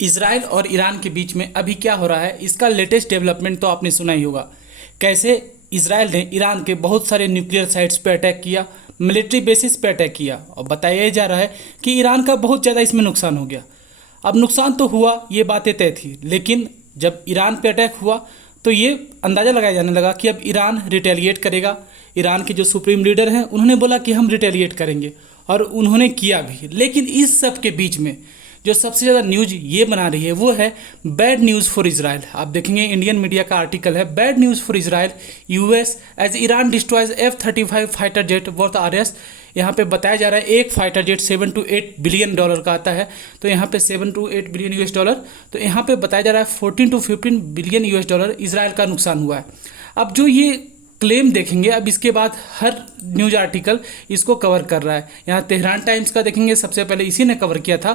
Israel और Iran के बीच में अभी क्या हो रहा है, इसका लेटेस्ट डेवलपमेंट तो आपने सुना ही होगा। कैसे इसराइल ने ईरान के बहुत सारे न्यूक्लियर साइट्स पे अटैक किया, मिलिट्री बेसिस पे अटैक किया, और बताया जा रहा है कि ईरान का बहुत ज़्यादा इसमें नुकसान हो गया। अब नुकसान तो हुआ, ये बातें तय थी, लेकिन जब ईरान पे अटैक हुआ तो ये अंदाज़ा लगाया जाने लगा कि अब ईरान रिटेलिएट करेगा। ईरान के जो सुप्रीम लीडर हैं उन्होंने बोला कि हम रिटेलिएट करेंगे, और उन्होंने किया भी। लेकिन इस सब के बीच में जो सबसे ज़्यादा न्यूज ये बना रही है वो है बैड न्यूज़ फॉर इजराइल। आप देखेंगे इंडियन मीडिया का आर्टिकल है, bad news for Israel, US as Iran destroys F-35 fighter jet worth RS। यहाँ पे बताया जा रहा है एक फाइटर जेट $7 to 8 बिलियन का आता है, तो यहाँ पे 7 to 8 बिलियन US, तो यहाँ पे बताया जा रहा है 14 to 15 बिलियन US इजराइल का नुकसान हुआ है। अब जो ये क्लेम देखेंगे, अब इसके बाद हर न्यूज आर्टिकल इसको कवर कर रहा है। यहाँ तेहरान टाइम्स का देखेंगे, सबसे पहले इसी ने कवर किया था,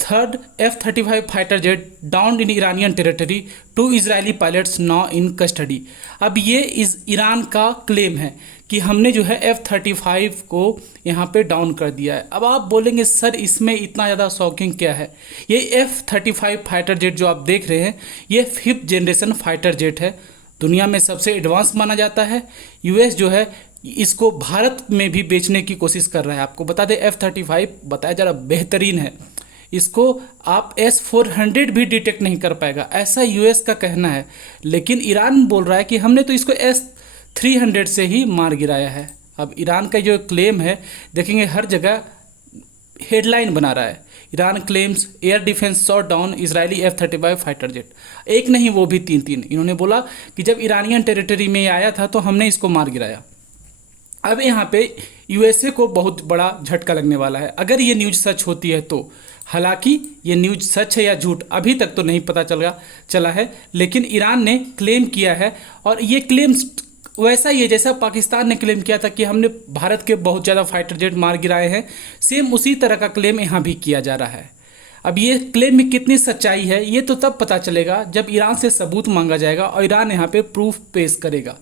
third F-35 fighter jet down in Iranian territory, 2 Israeli pilots now in custody. अब ये ईरान का क्लेम है कि हमने जो है F-35 को यहाँ पे डाउन कर दिया है। अब आप बोलेंगे सर इसमें इतना ज़्यादा शॉकिंग क्या है? ये F-35 फाइटर जेट जो आप देख रहे हैं ये 5th जनरेशन फाइटर जेट है, दुनिया में सबसे एडवांस माना जाता है। यूएस जो है इसको भारत में भी बेचने की कोशिश कर रहा है। आपको बता दें F-35 बताया जा रहा बेहतरीन है, इसको आप S-400 भी डिटेक्ट नहीं कर पाएगा, ऐसा यूएस का कहना है। लेकिन ईरान बोल रहा है कि हमने तो इसको S-300 से ही मार गिराया है। अब ईरान का जो क्लेम है देखेंगे हर जगह हेडलाइन बना रहा है, Iran claims air defence shot down Israeli F-35 fighter jet. एक नहीं वो भी 3-3। इन्होंने बोला कि जब ईरानियन टेरिटरी में आया था तो हमने इसको मार गिराया। अब यहाँ पे यूएसए को बहुत बड़ा झटका लगने वाला है अगर ये न्यूज़ सच होती है तो। हालांकि ये न्यूज़ सच है या झूठ अभी तक तो नहीं पता चला है, लेकिन ईरान ने क्लेम किया है, और ये क्लेम वैसा ही है जैसा पाकिस्तान ने क्लेम किया था कि हमने भारत के बहुत ज़्यादा फाइटर जेट मार गिराए हैं, सेम उसी तरह का क्लेम यहाँ भी किया जा रहा है। अब ये क्लेम में कितनी सच्चाई है ये तो तब पता चलेगा जब ईरान से सबूत मांगा जाएगा और ईरान यहाँ पे प्रूफ पेश करेगा।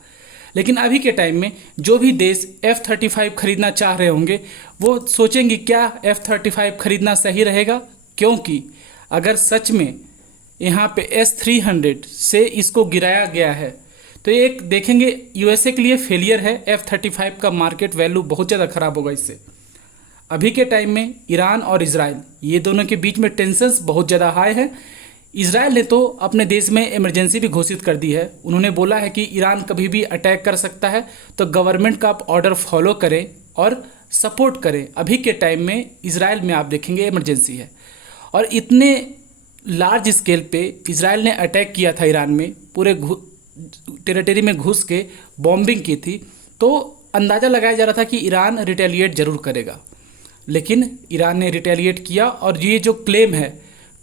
लेकिन अभी के टाइम में जो भी देश F-35 खरीदना चाह रहे होंगे वो सोचेंगे क्या F-35 खरीदना सही रहेगा, क्योंकि अगर सच में यहाँ पे S-300 से इसको गिराया गया है तो एक देखेंगे यूएसए के लिए फेलियर है। F-35 का मार्केट वैल्यू बहुत ज़्यादा ख़राब होगा इससे। अभी के टाइम में ईरान और इजराइल ये दोनों के बीच में टेंशन्स बहुत ज़्यादा हाई है। इजराइल ने तो अपने देश में इमरजेंसी भी घोषित कर दी है। उन्होंने बोला है कि ईरान कभी भी अटैक कर सकता है, तो गवर्नमेंट का आप ऑर्डर फॉलो करें और सपोर्ट करें। अभी के टाइम में इजराइल में आप देखेंगे इमरजेंसी है, और इतने लार्ज स्केल पे इजराइल ने अटैक किया था ईरान में, पूरे टेरिटरी में घुस के बॉम्बिंग की थी, तो अंदाज़ा लगाया जा रहा था कि ईरान रिटेलिएट जरूर करेगा। लेकिन ईरान ने रिटेलिएट किया, और ये जो क्लेम है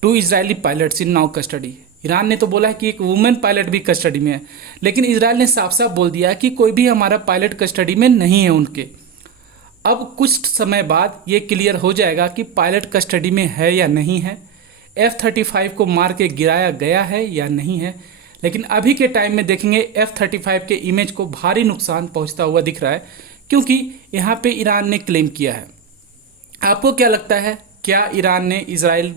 2 Israeli pilots in now custody, Iran ने तो बोला है कि एक वुमेन पायलट भी कस्टडी में है, लेकिन इजराइल ने साफ साफ बोल दिया कि कोई भी हमारा पायलट कस्टडी में नहीं है उनके। अब कुछ समय बाद ये क्लियर हो जाएगा कि पायलट कस्टडी में है या नहीं है, F-35 को मार के गिराया गया है या नहीं है। लेकिन अभी के टाइम में देखेंगे F-35 के इमेज को भारी नुकसान पहुंचता हुआ दिख रहा है, क्योंकि यहाँ पे ईरान ने क्लेम किया है। आपको क्या लगता है, क्या ईरान ने इजराइल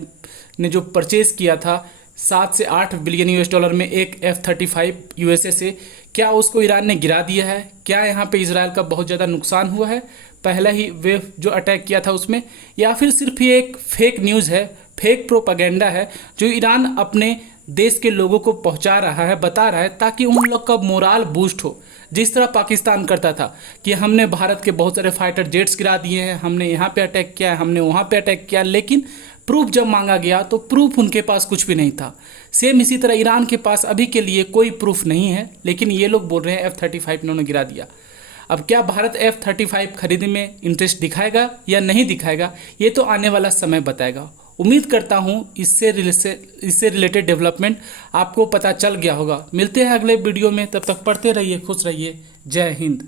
ने जो परचेज किया था 7 से 8 बिलियन US में एक F-35 यूएसए से, क्या उसको ईरान ने गिरा दिया है? क्या यहाँ पे इजराइल का बहुत ज़्यादा नुकसान हुआ है पहला ही वेव जो अटैक किया था उसमें, या फिर सिर्फ ये एक फेक न्यूज़ है, फेक प्रोपागेंडा है जो ईरान अपने देश के लोगों को पहुंचा रहा है, बता रहा है, ताकि उन लोग का मोराल बूस्ट हो। जिस तरह पाकिस्तान करता था कि हमने भारत के बहुत सारे फाइटर जेट्स गिरा दिए हैं, हमने यहाँ पे अटैक किया है, हमने वहाँ पे अटैक किया, लेकिन प्रूफ जब मांगा गया तो प्रूफ उनके पास कुछ भी नहीं था। सेम इसी तरह ईरान के पास अभी के लिए कोई प्रूफ नहीं है, लेकिन ये लोग बोल रहे हैं F-35 इन्होंने गिरा दिया। अब क्या भारत F-35 खरीदने में इंटरेस्ट दिखाएगा या नहीं दिखाएगा, ये तो आने वाला समय बताएगा। उम्मीद करता हूँ इससे रिलेटेड डेवलपमेंट आपको पता चल गया होगा। मिलते हैं अगले वीडियो में, तब तक पढ़ते रहिए, खुश रहिए। जय हिंद।